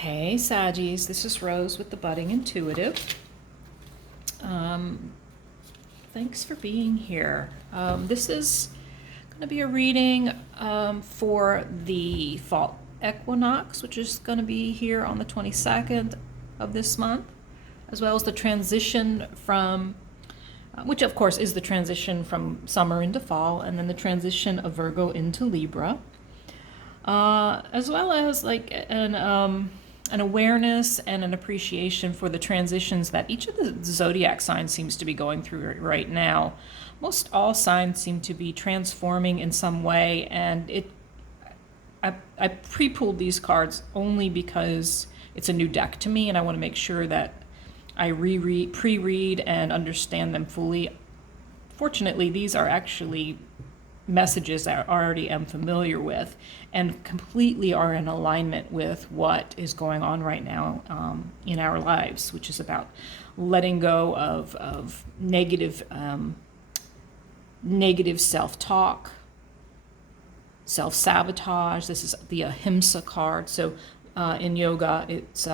Hey Saggies, this is Rose with the Budding Intuitive. Thanks for being here. This is going to be a reading for the fall equinox, which is going to be here on the 22nd of this month, as well as the transition from, which of course is the transition from summer into fall, and then the transition of Virgo into Libra, as well as like an awareness and an appreciation for the transitions that each of the zodiac signs seems to be going through right now. Most all signs seem to be transforming in some way, and I pre-pulled these cards only because it's a new deck to me, and I want to make sure that I pre-read and understand them fully. Fortunately, these are actually messages that I already am familiar with and completely are in alignment with what is going on right now in our lives, which is about letting go of negative self-talk, self-sabotage. This is the Ahimsa card. So in yoga, it's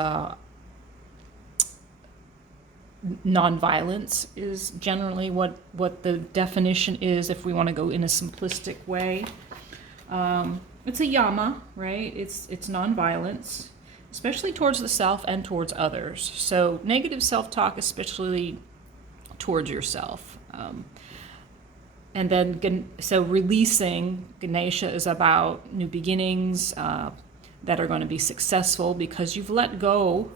nonviolence is generally what the definition is if we want to go in a simplistic way. It's a yama, right? It's nonviolence, especially towards the self and towards others. So negative self-talk, especially towards yourself. And then, so releasing, Ganesha is about new beginnings that are going to be successful because you've let go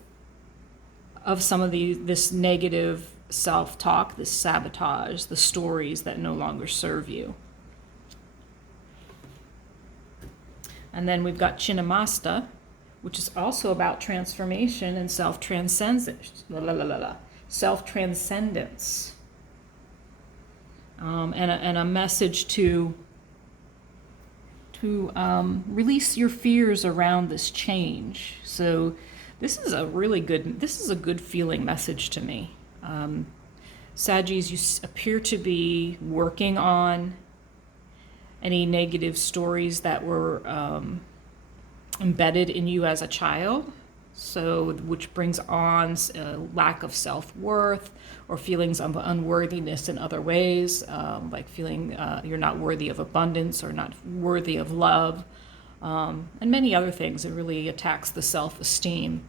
of some of this negative self-talk, this sabotage, the stories that no longer serve you. And then we've got Chinnamasta, which is also about transformation and self-transcendence. Self-transcendence. And a message to release your fears around this change. So this is a good feeling message to me. Saggies, you appear to be working on any negative stories that were embedded in you as a child, so which brings on a lack of self-worth or feelings of unworthiness in other ways, like feeling you're not worthy of abundance or not worthy of love, and many other things. It really attacks the self-esteem.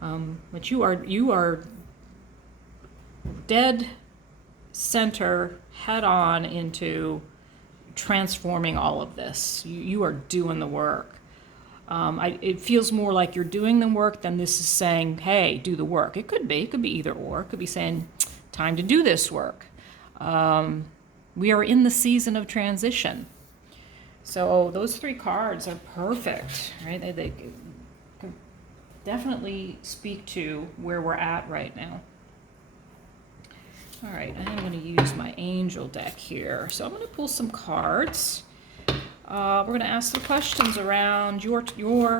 But you are dead center, head on into transforming all of this. You are doing the work. It feels more like you're doing the work than this is saying, hey, do the work. It could be either or. It could be saying, time to do this work. We are in the season of transition. So those three cards are perfect, right? They definitely speak to where we're at right now. All right, I'm going to use my angel deck here. So I'm going to pull some cards. We're going to ask some questions around your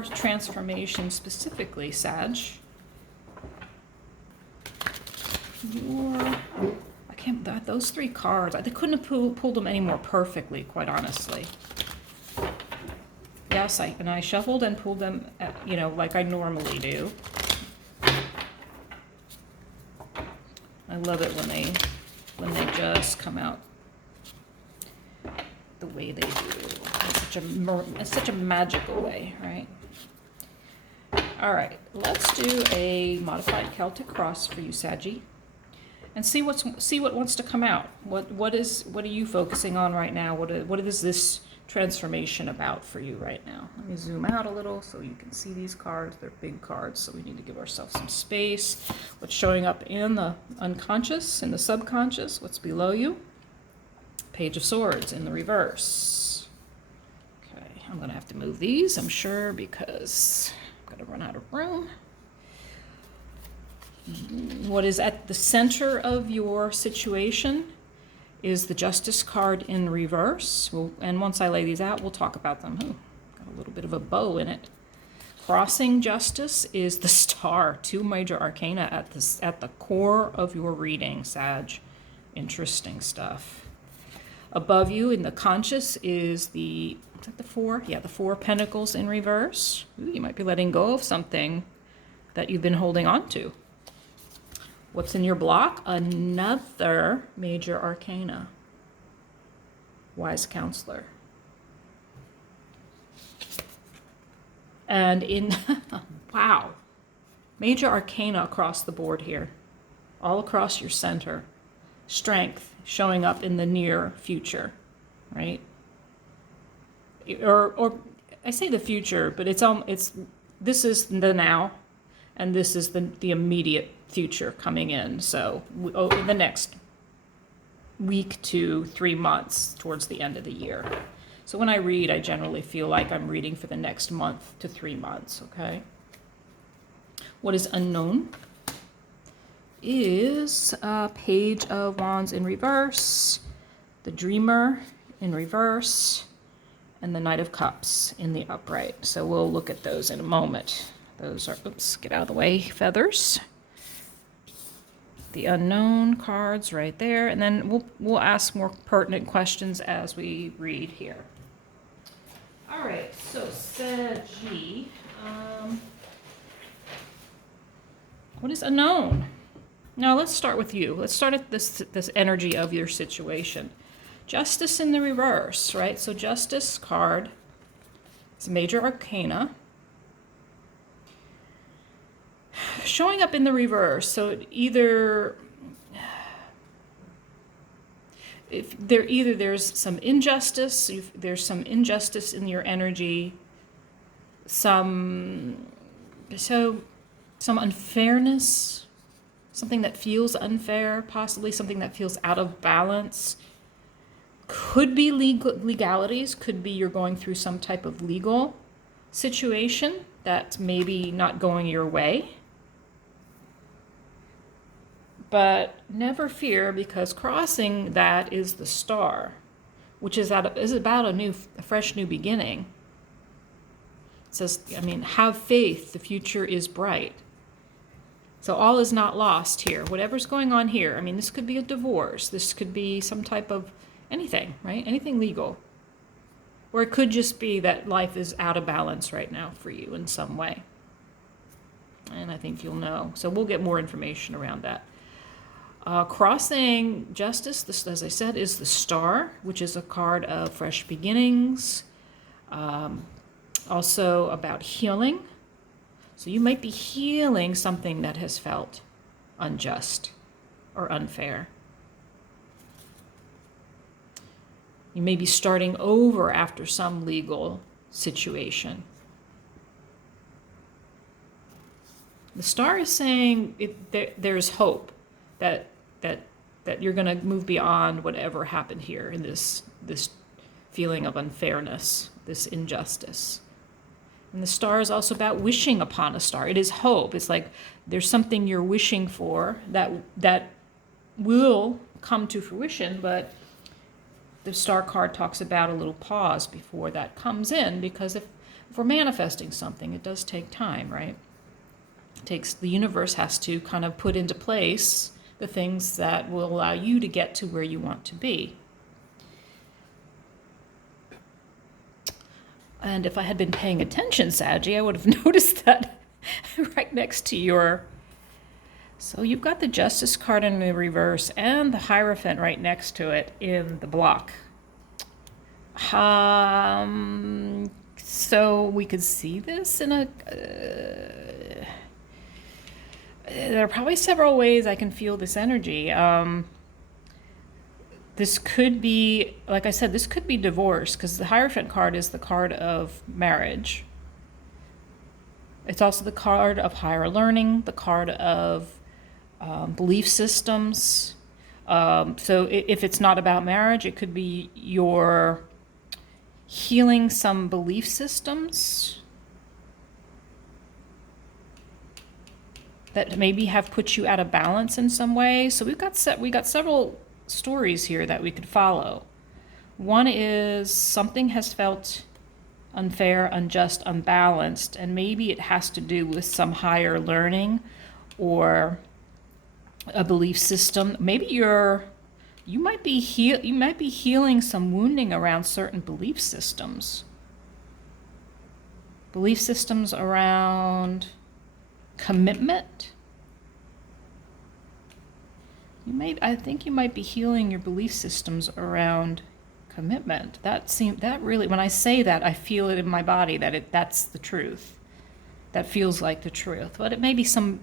transformation specifically, Sag. Those three cards, they couldn't have pulled them any more perfectly, quite honestly. Yes, I shuffled and pulled them, like I normally do. I love it when they just come out the way they do. It's such a magical way, right? All right, let's do a modified Celtic cross for you, Saggy, and see what wants to come out. What are you focusing on right now? What is this transformation about for you right now? Let me zoom out a little so you can see these cards. They're big cards, so we need to give ourselves some space. What's showing up in the unconscious, in the subconscious? What's below you? Page of Swords in the reverse. Okay, I'm going to have to move these, I'm sure, because I'm going to run out of room. What is at the center of your situation is the Justice card in reverse. And once I lay these out, we'll talk about them. Got a little bit of a bow in it. Crossing Justice is the Star, 2 major arcana at the core of your reading, Sag. Interesting stuff. Above you in the conscious is the 4? Yeah, the 4 Pentacles in reverse. Ooh, you might be letting go of something that you've been holding on to. What's in your block? Another major arcana. Wise counselor. And in, wow, major arcana across the board here, all across your center. Strength showing up in the near future, right? Or I say the future, but this is the now, and this is the immediate future coming in. So in the next week to 3 months towards the end of the year. So when I read, I generally feel like I'm reading for the next month to 3 months, okay? What is unknown is a Page of Wands in reverse, the Dreamer in reverse, and the Knight of Cups in the upright. So we'll look at those in a moment. Those are, oops, get out of the way, feathers. The unknown cards right there, and then we'll ask more pertinent questions as we read here. All right, so Saggy, what is unknown? Now let's start with you. Let's start at this energy of your situation. Justice in the reverse, right? So Justice card, it's a major arcana. Showing up in the reverse, so there's some injustice, there's some injustice in your energy, some unfairness, something that feels unfair, possibly something that feels out of balance. Could be legalities, could be you're going through some type of legal situation that's maybe not going your way. But never fear, because crossing that is the star, which is about a fresh new beginning. It says, have faith, the future is bright. So all is not lost here. Whatever's going on here, this could be a divorce, this could be some type of anything, right? Anything legal. Or it could just be that life is out of balance right now for you in some way. And I think you'll know. So we'll get more information around that. Crossing Justice, this, as I said, is the Star, which is a card of fresh beginnings. Also about healing. So you might be healing something that has felt unjust or unfair. You may be starting over after some legal situation. The Star is saying there's hope that you're going to move beyond whatever happened here in this feeling of unfairness, this injustice. And the Star is also about wishing upon a star. It is hope. It's like there's something you're wishing for that will come to fruition, but the Star card talks about a little pause before that comes in, because if we're manifesting something, it does take time, right? The universe has to kind of put into place the things that will allow you to get to where you want to be. And if I had been paying attention, Saggy, I would have noticed that right next to your... So you've got the Justice card in the reverse and the Hierophant right next to it in the block. So we could see this in a... there are probably several ways I can feel this energy. This could be, like I said, this could be divorce, because the Hierophant card is the card of marriage. It's also the card of higher learning, the card of belief systems. So if it's not about marriage, it could be you're healing some belief systems that maybe have put you out of balance in some way. So we got several stories here that we could follow. One is something has felt unfair, unjust, unbalanced, and maybe it has to do with some higher learning or a belief system. Maybe you might be healing some wounding around certain belief systems. Belief systems around commitment. I think you might be healing your belief systems around commitment. That really, when I say that, I feel it in my body that's the truth. That feels like the truth. But it may be some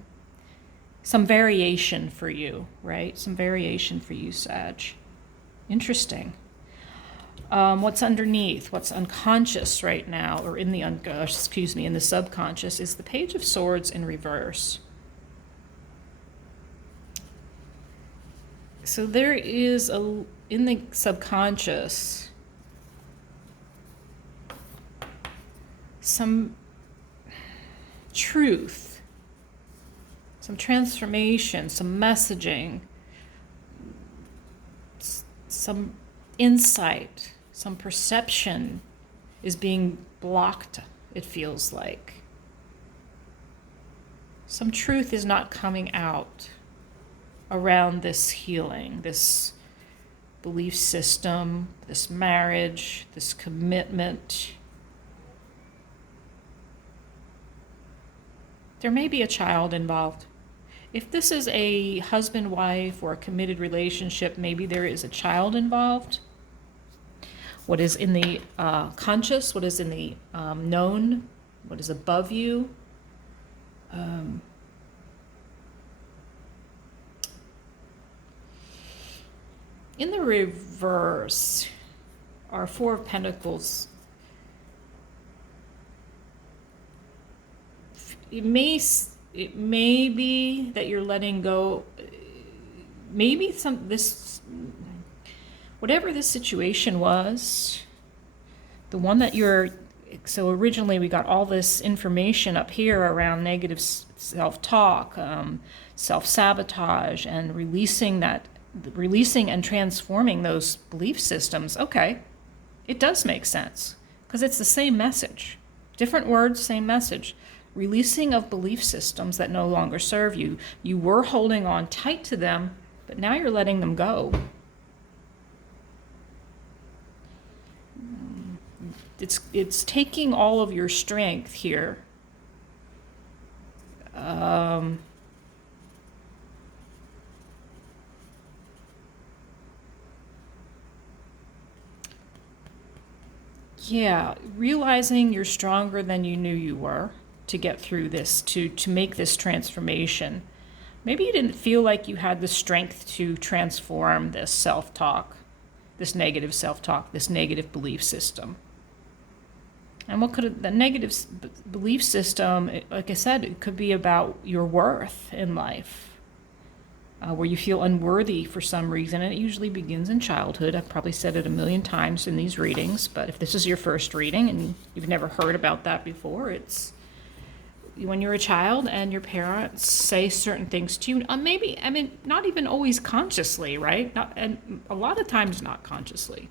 variation for you, right? Some variation for you, Sag. Interesting. What's underneath, what's unconscious right now, or in the subconscious, is the Page of Swords in reverse. So there is in the subconscious some truth, some transformation, some messaging, some insight, some perception is being blocked, it feels like. Some truth is not coming out around this healing, this belief system, this marriage, this commitment. There may be a child involved. If this is a husband-wife or a committed relationship, maybe there is a child involved. What is in the conscious, what is in the known, what is above you. In the reverse are Four of Pentacles. It may be that you're letting go. Maybe whatever this situation was, the one that so originally we got all this information up here around negative self-talk, self-sabotage, and releasing and transforming those belief systems. Okay, it does make sense because it's the same message. Different words, same message. Releasing of belief systems that no longer serve you. You were holding on tight to them, but now you're letting them go. It's taking all of your strength here. Yeah, realizing you're stronger than you knew you were to get through this, to make this transformation. Maybe you didn't feel like you had the strength to transform this self-talk, this negative self-talk, this negative belief system. And the negative belief system, like I said, it could be about your worth in life, where you feel unworthy for some reason, and it usually begins in childhood. I've probably said it a million times in these readings, but if this is your first reading and you've never heard about that before, it's when you're a child and your parents say certain things to you, not even always consciously, right? And a lot of times not consciously.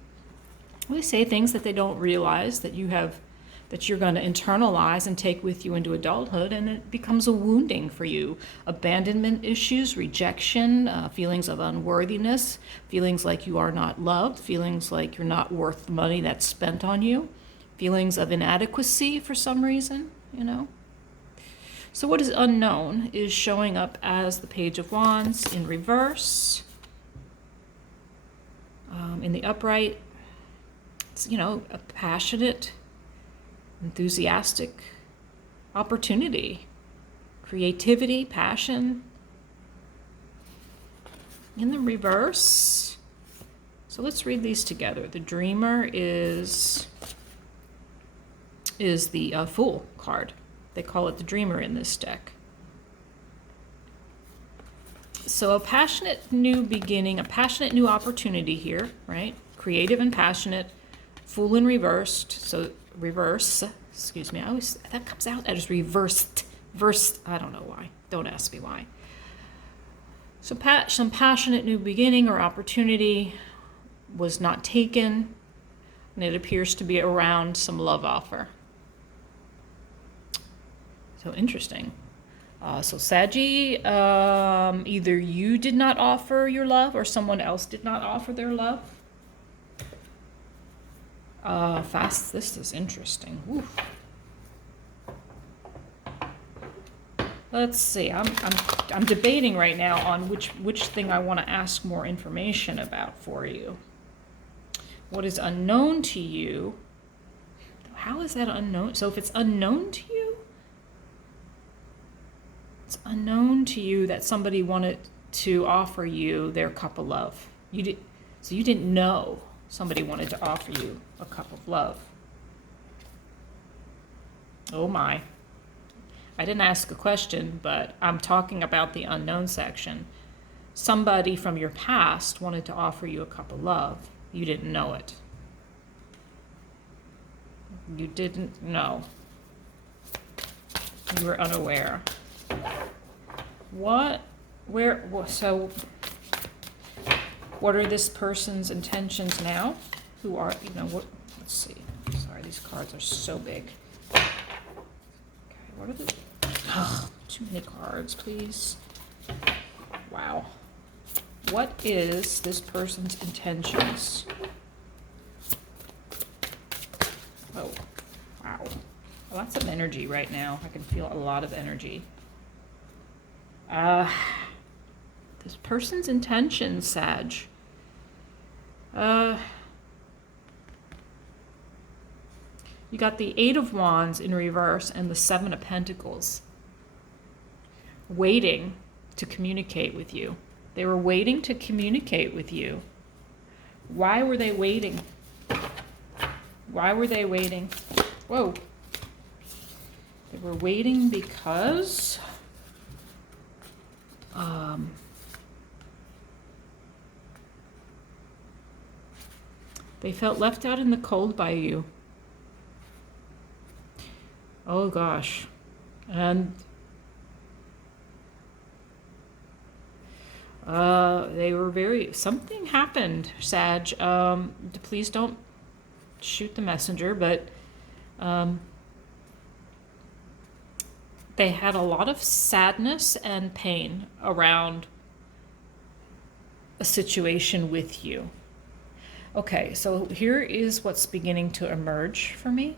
They say things that they don't realize that you're going to internalize and take with you into adulthood, and it becomes a wounding for you. Abandonment issues, rejection, feelings of unworthiness, feelings like you are not loved, feelings like you're not worth the money that's spent on you, feelings of inadequacy for some reason, So what is unknown is showing up as the Page of Wands in reverse. In the upright, it's, a passionate, enthusiastic opportunity, creativity, passion. In the reverse, so let's read these together. The Dreamer is the Fool card. They call it the Dreamer in this deck. So a passionate new beginning, a passionate new opportunity here, right? Creative and passionate, Fool in reversed. So reverse, excuse me, that comes out as reversed, I don't know why, don't ask me why. So some passionate new beginning or opportunity was not taken, and it appears to be around some love offer. So interesting. So Saggy, either you did not offer your love or someone else did not offer their love. This is interesting. Oof. Let's see. I'm debating right now on which thing I want to ask more information about for you. What is unknown to you? How is that unknown? So if it's unknown to you, it's unknown to you that somebody wanted to offer you their cup of love. So you didn't know somebody wanted to offer you a cup of love. Oh my. I didn't ask a question, but I'm talking about the unknown section. Somebody from your past wanted to offer you a cup of love. You didn't know it. You didn't know. You were unaware. So what are this person's intentions now? Let's see. Sorry, these cards are so big. Okay, what are the, too many cards, please. Wow. What is this person's intentions? Oh, wow. Lots of energy right now. I can feel a lot of energy. This person's intentions, Sag. You got the Eight of Wands in reverse and the Seven of Pentacles. Waiting to communicate with you. They were waiting to communicate with you. Why were they waiting? Why were they waiting? Whoa. They were waiting because they felt left out in the cold by you. Oh gosh. And they were something happened, Sag. Please don't shoot the messenger, but they had a lot of sadness and pain around a situation with you. Okay, so here is what's beginning to emerge for me.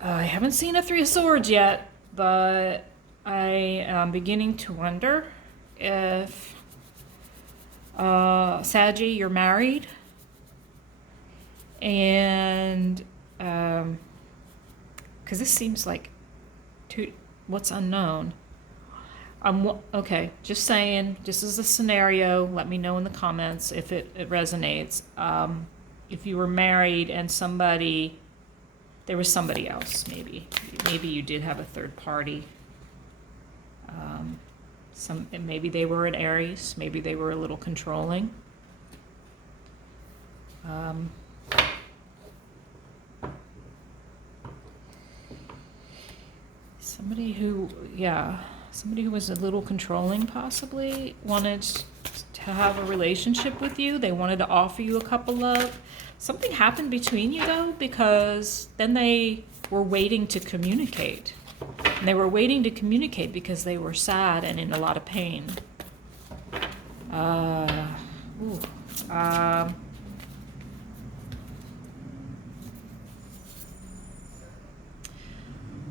I haven't seen a Three of Swords yet, but I am beginning to wonder if, Saggy, you're married, and, because this seems like what's unknown. Okay, just saying, this is a scenario. Let me know in the comments if it resonates. If you were married and there was somebody else, maybe you did have a third party. Maybe they were an Aries. Maybe they were a little controlling. Somebody who was a little controlling, possibly wanted to have a relationship with you. They wanted to offer you a cup of love. Something happened between you, though, because then they were waiting to communicate. And they were waiting to communicate because they were sad and in a lot of pain.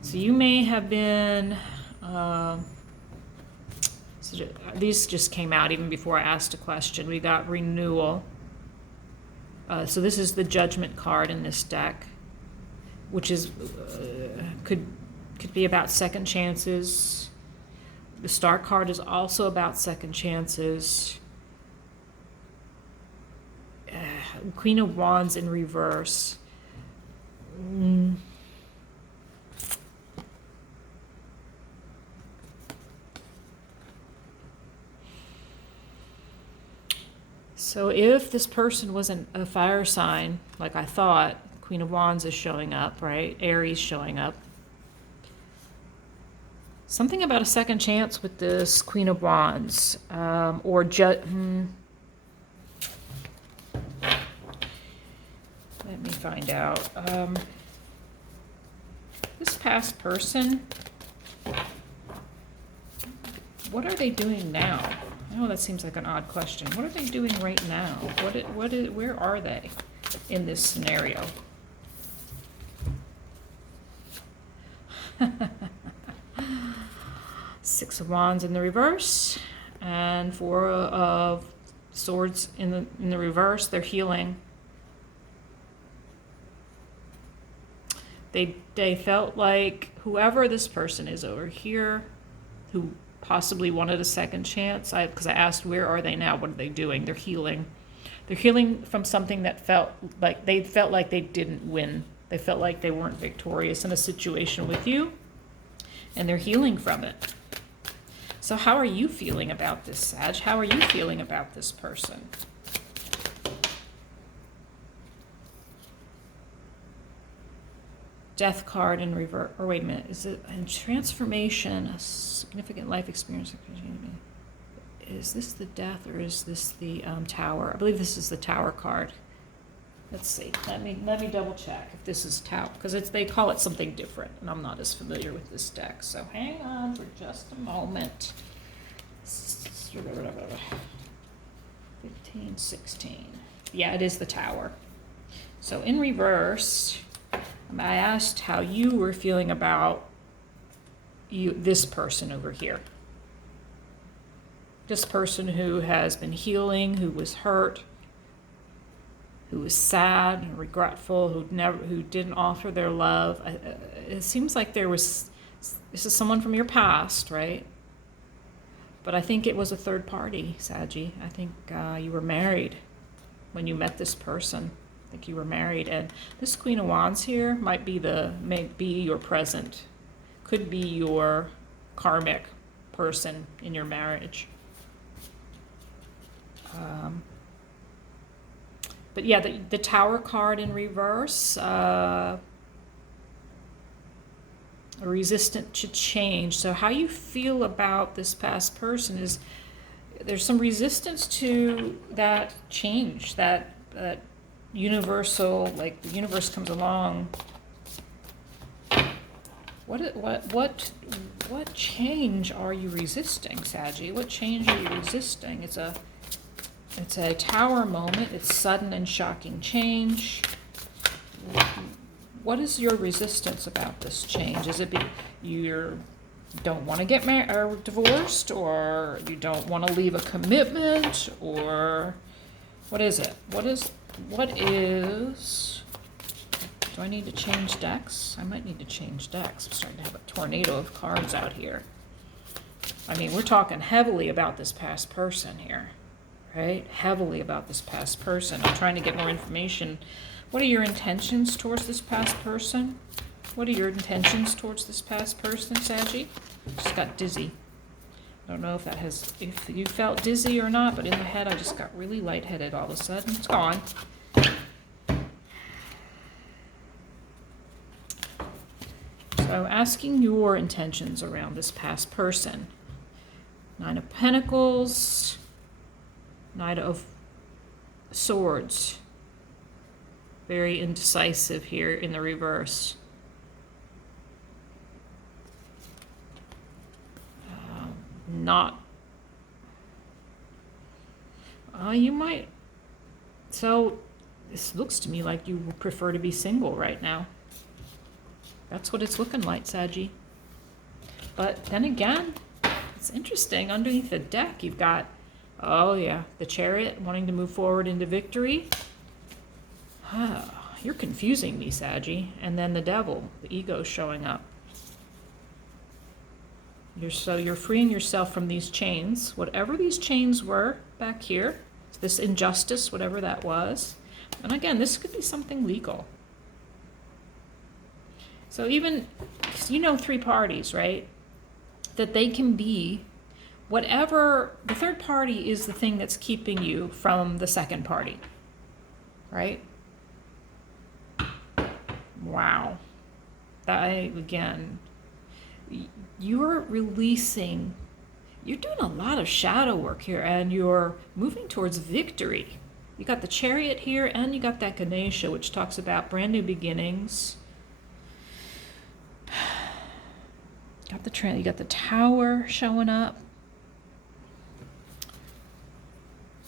So you may have been... these just came out even before I asked a question. We got renewal. So this is the Judgment card in this deck, which is could be about second chances. The Star card is also about second chances. Queen of Wands in reverse. So if this person wasn't a fire sign, like I thought, Queen of Wands is showing up, right? Aries showing up. Something about a second chance with this Queen of Wands. Let me find out. This past person, what are they doing now? I know that seems like an odd question. What are they doing right now? Where are they in this scenario? Six of Wands in the reverse, and Four of Swords in the reverse. They're healing. They felt like whoever this person is over here, who possibly wanted a second chance, because I asked where are they now, what are they doing? They're healing. They're healing from something that felt like they didn't win. They felt like they weren't victorious in a situation with you, and they're healing from it. So how are you feeling about this, Sag? How are you feeling about this person? Death card in reverse. Or wait a minute. Is it a transformation, a significant life experience? Is this the Death or is this the Tower? I believe this is the Tower card. Let's see. Let me double check if this is Tower, because they call it something different, and I'm not as familiar with this deck. So hang on for just a moment. 15, 16. Yeah, it is the Tower. So in reverse, I asked how you were feeling about this person over here. This person who has been healing, who was hurt, who was sad and regretful, who didn't offer their love. It seems like this is someone from your past, right? But I think it was a third party, Saggy. I think you were married when you met this person. I think you were married, and this Queen of Wands here might be your present, could be your karmic person in your marriage. But yeah, the Tower card in reverse, resistant to change. So how you feel about this past person is there's some resistance to that change, that universal, like the universe comes along. What change are you resisting, Saggy? What change are you resisting? It's a Tower moment. It's sudden and shocking change. What is your resistance about this change? Is it you don't want to get married or divorced, or you don't want to leave a commitment, or what is it? What is? Do I need to change decks? I might need to change decks. I'm starting to have a tornado of cards out here. I mean, we're talking heavily about this past person here, right? Heavily about this past person. I'm trying to get more information. What are your intentions towards this past person? What are your intentions towards this past person, Saggy? Just got dizzy. I don't know if you felt dizzy or not, but in the head I just got really lightheaded all of a sudden. It's gone. So asking your intentions around this past person. Nine of Pentacles, Knight of Swords. Very indecisive here in the reverse. You might. So this looks to me like you would prefer to be single right now. That's what it's looking like, Saggy. But then again, it's interesting. Underneath the deck, you've got, oh yeah, the Chariot wanting to move forward into victory. You're confusing me, Saggy. And then the Devil, the ego showing up. You're freeing yourself from these chains, whatever these chains were back here, this injustice, whatever that was. And again, this could be something legal. So even, you know, three parties, right? That they can be whatever, the third party is the thing that's keeping you from the second party, right? Wow. Again, you're releasing, you're doing a lot of shadow work here, and you're moving towards victory. You got the Chariot here, and you got that Ganesha, which talks about brand new beginnings. You got the Tower showing up.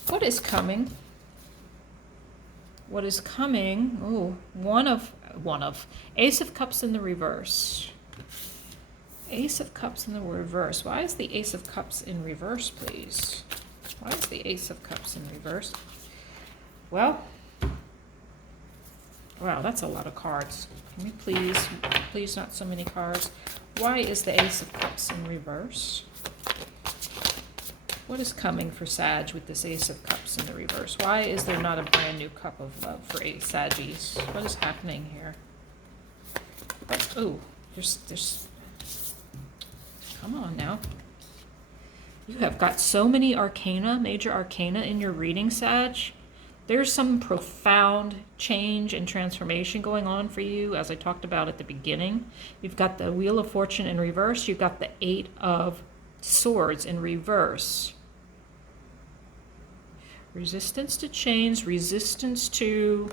What is coming? What is coming? Oh, one of Ace of Cups in the reverse. Ace of Cups in the reverse. Why is the Ace of Cups in reverse, please? Why is the Ace of Cups in reverse? Well, wow, that's a lot of cards. Can we please not so many cards. Why is the Ace of Cups in reverse? What is coming for Sag with this Ace of Cups in the reverse? Why is there not a brand new cup of love for Saggies? What is happening here? Oh, there's, come on now. You have got so many arcana, major arcana in your reading, Sag. There's some profound change and transformation going on for you, as I talked about at the beginning. You've got the Wheel of Fortune in reverse. You've got the Eight of Swords in reverse. Resistance to change, resistance to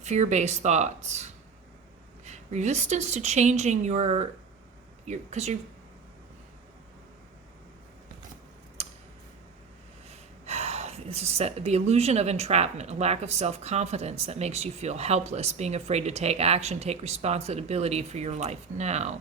fear-based thoughts. Resistance to changing your because you the illusion of entrapment, a lack of self-confidence that makes you feel helpless, being afraid to take action, take responsibility for your life now.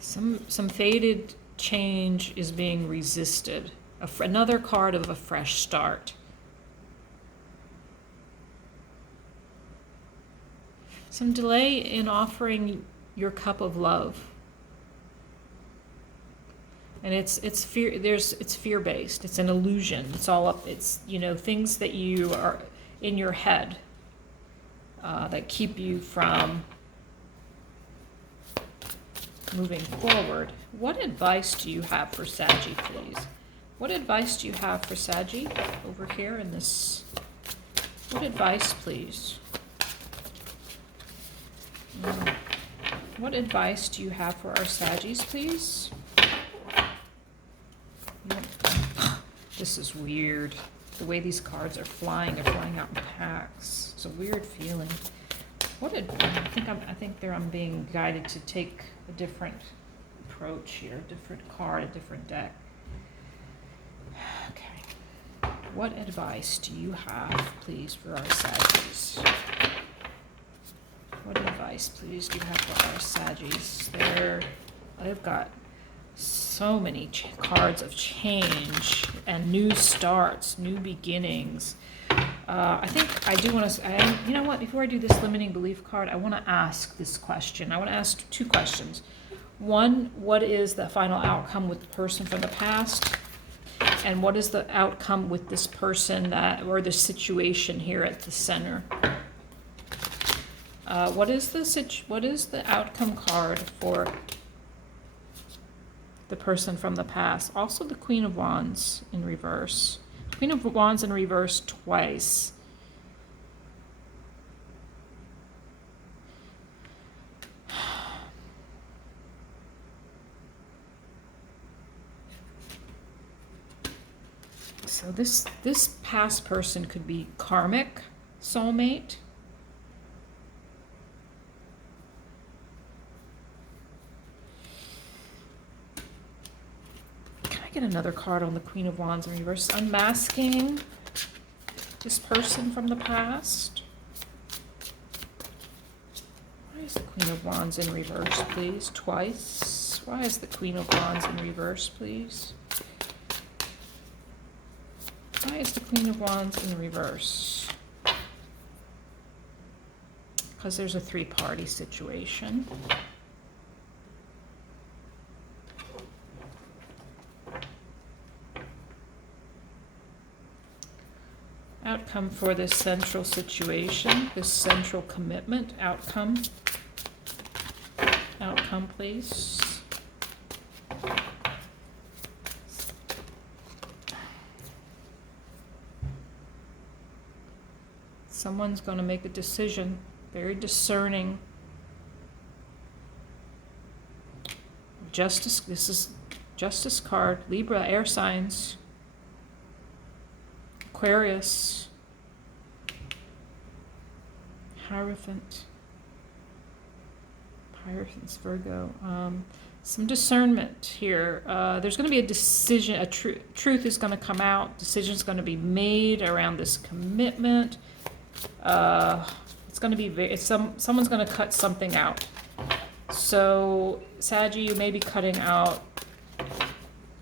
Some faded change is being resisted. Another card of a fresh start. Some delay in offering your cup of love. And it's fear-based. It's an illusion. It's all up. It's, things that you are in your head that keep you from moving forward. What advice do you have for Saggy, please? What advice do you have for Saggy over here in this? What advice, please? What advice do you have for our Saggies, please? This is weird. The way these cards are flying out in packs. It's a weird feeling. I think I'm being guided to take a different approach here, a different card, a different deck. Okay. What advice do you have, please, for our Saggies? What advice, please, do you have for our Saggies? I've got so many cards of change and new starts, new beginnings. I think I do want to, you know what, before I do this limiting belief card, I want to ask this question. I want to ask two questions. One, what is the final outcome with the person from the past? And what is the outcome with this person or the situation here at the center? What is the outcome card for the person from the past? Also the Queen of Wands in reverse. Queen of Wands in reverse twice. So this past person could be karmic soulmate. Get another card on the Queen of Wands in reverse. Unmasking this person from the past. Why is the Queen of Wands in reverse, please? Twice. Why is the Queen of Wands in reverse, please? Why is the Queen of Wands in reverse? Because there's a three-party situation. Outcome for this central situation, this central commitment, outcome. Outcome, please. Someone's going to make a decision, very discerning. Justice, this is Justice card, Libra, air signs. Aquarius, Hierophant, Virgo. Some discernment here. There's going to be a decision, truth is going to come out. Decision's going to be made around this commitment. It's going to be someone's going to cut something out. So, Saggy, you may be cutting out.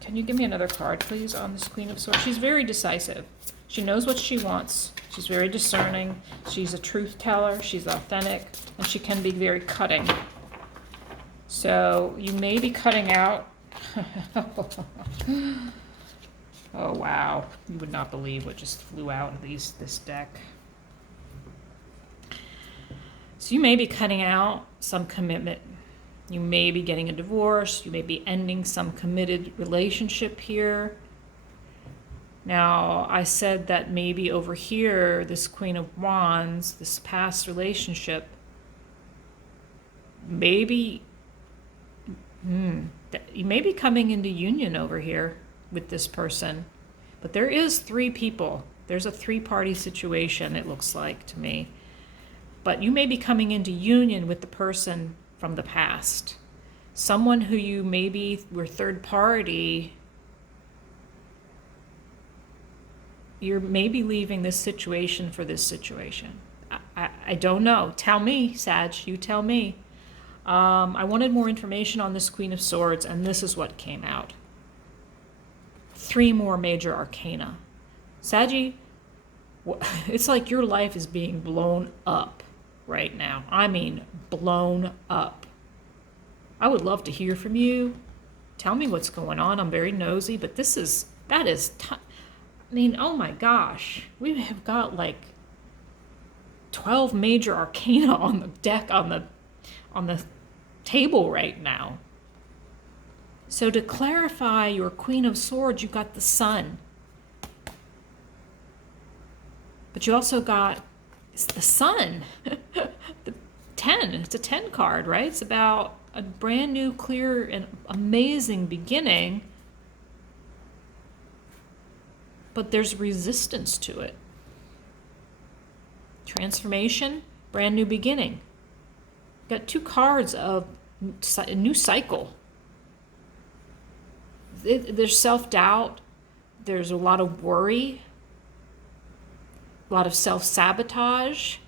Can you give me another card, please, on this Queen of Swords? She's very decisive. She knows what she wants. She's very discerning. She's a truth teller. She's authentic, and she can be very cutting. So you may be cutting out. Oh wow! You would not believe what just flew out of this deck. So you may be cutting out some commitment. You may be getting a divorce. You may be ending some committed relationship here. Now, I said that maybe over here, this Queen of Wands, this past relationship, maybe you may be coming into union over here with this person. But there is 3 people. There's a 3-party situation, it looks like to me. But you may be coming into union with the person from the past. Someone who you maybe were third party. You're maybe leaving this situation for this situation. I don't know. Tell me, Sag. You tell me. I wanted more information on this Queen of Swords, and this is what came out. 3 more major arcana. Saggy, it's like your life is being blown up right now. I mean, blown up. I would love to hear from you. Tell me what's going on. I'm very nosy, but I mean, oh my gosh, we have got like 12 major arcana on the deck, on the table right now. So to clarify your Queen of Swords, you got the Sun. But you also got the Sun. The 10, it's a 10 card, right? It's about a brand new, clear, and amazing beginning. But there's resistance to it. Transformation, brand new beginning. Got 2 cards of a new cycle. There's self-doubt. There's a lot of worry. A lot of self-sabotage.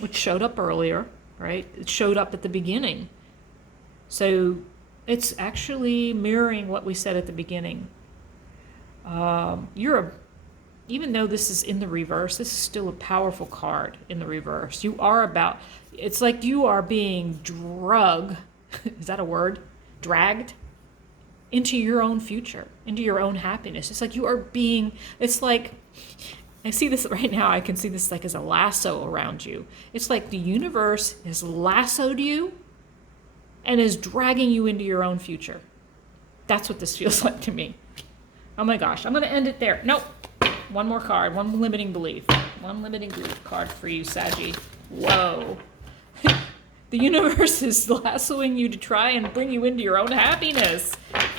Which showed up earlier, right? It showed up at the beginning. So it's actually mirroring what we said at the beginning. Even though this is in the reverse, this is still a powerful card in the reverse. It's like you are being is that a word? Dragged into your own future, into your own happiness. It's like it's like, I see this right now, I can see this like as a lasso around you. It's like the universe has lassoed you and is dragging you into your own future. That's what this feels like to me. Oh my gosh, I'm going to end it there. Nope. One more card, one limiting belief. One limiting belief card for you, Saggy. Whoa. The universe is lassoing you to try and bring you into your own happiness.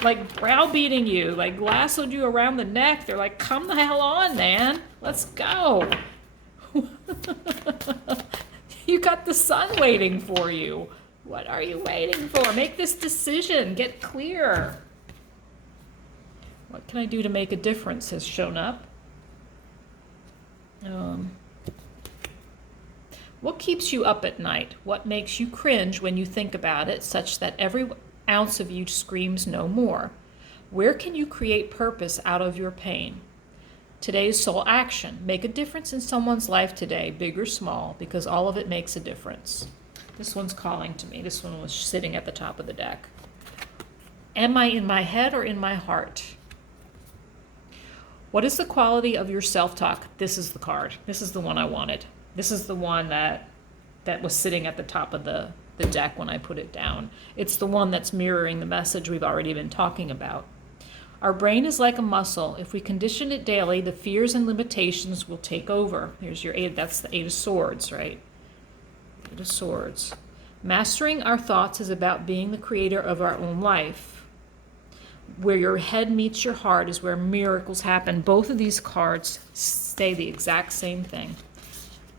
Like browbeating you, like lassoed you around the neck. They're like, come the hell on, man. Let's go. You got the Sun waiting for you. What are you waiting for? Make this decision. Get clear. What can I do to make a difference has shown up. What keeps you up at night? What makes you cringe when you think about it, such that every ounce of you screams no more? Where can you create purpose out of your pain? Today's soul action. Make a difference in someone's life today, big or small, because all of it makes a difference. This one's calling to me. This one was sitting at the top of the deck. Am I in my head or in my heart? What is the quality of your self-talk? This is the card. This is the one I wanted. This is the one that was sitting at the top of the deck when I put it down. It's the one that's mirroring the message we've already been talking about. Our brain is like a muscle. If we condition it daily, the fears and limitations will take over. Here's your 8. That's the 8 of Swords, right? 8 of Swords. Mastering our thoughts is about being the creator of our own life. Where your head meets your heart is where miracles happen. Both of these cards say the exact same thing.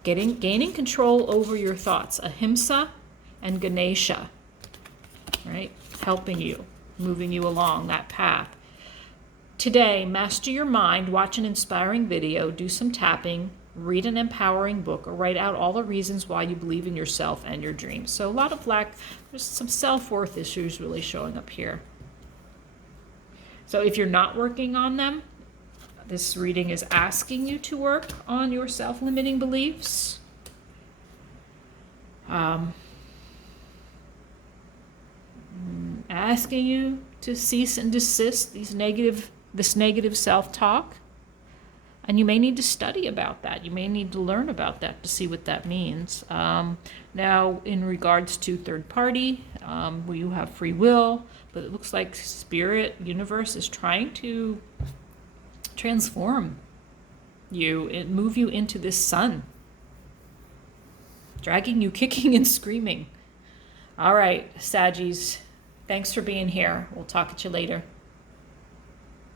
Gaining control over your thoughts. Ahimsa and Ganesha, right? Helping you, moving you along that path. Today, master your mind, watch an inspiring video, do some tapping, read an empowering book, or write out all the reasons why you believe in yourself and your dreams. So a lot of there's some self-worth issues really showing up here. So if you're not working on them, this reading is asking you to work on your self-limiting beliefs. Asking you to cease and desist this negative self-talk. And you may need to study about that. You may need to learn about that to see what that means. Now, in regards to third party, where you have free will, but it looks like spirit, universe is trying to transform you and move you into this sun, dragging you kicking and screaming. All right, Saggies, thanks for being here. We'll talk at you later.